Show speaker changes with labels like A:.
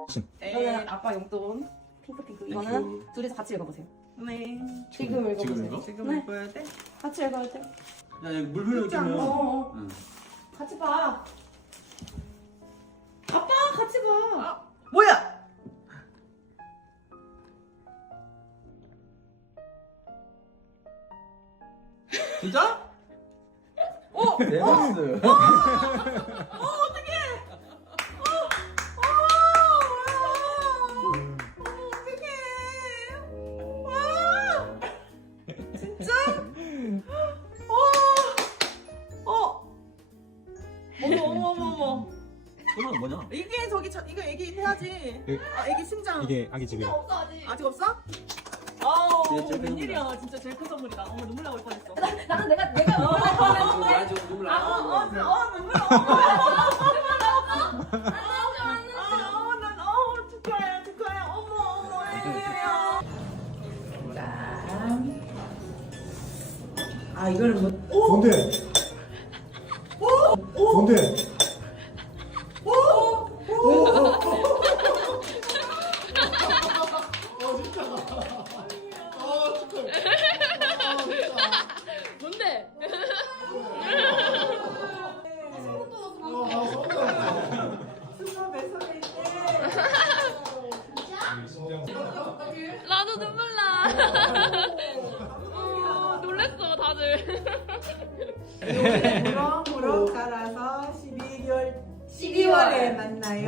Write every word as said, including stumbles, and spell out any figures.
A: 이거는 아빠 용돈 핑크핑크. 이거는 둘이서 같이 읽어보세요.
B: 네.
A: 지금 읽어보세요.
C: 지금 읽어?
B: 지금
A: 네.
B: 읽어야 돼?
A: 같이 읽어야 돼.
C: 야, 여기 물 흘려주면.
A: 어, 어.
C: 응.
A: 같이 봐. 아빠 같이 봐.
B: 뭐야?
C: 진짜?
B: 어?
C: 대박스.
B: 어, 어떡해! 어! 어! 어떡해! 와! 진짜? 어! 어! 어머 어머 어머 어머.
C: 그건 뭐냐?
B: 이게 저기 저 이거 애기 해야지.
D: 이-
B: 아 애기 심장.
D: 이게 아기 집이에요.
A: 없어 아직.
B: 아직 없어? 아우
C: 진짜 제일 큰
B: 웬일이야. 진짜 제일 큰 선물이다. 어머 눈물 나올 뻔했어.
A: 나는 내가 내가
B: 어,
A: 원할
B: 어,
A: 뻔했는데.
C: 나 지금 눈물
B: 아,
C: 나.
B: 어, 어, 어, 눈물 나. 아, 난 어, 축하해, 축하해. 어머, 어머, 웬일이야. 짠. 아, 이거는 뭐? 오,
E: 뭔데?
B: 오, 오,
E: 뭔데?
B: 오, 오.
A: 뭔데?
B: 수업에 서 있대.
F: 나도 눈물 나. 어, 놀랬어 다들.
B: 무럭무럭 자라서 십이 개월, 십이월에 만나요.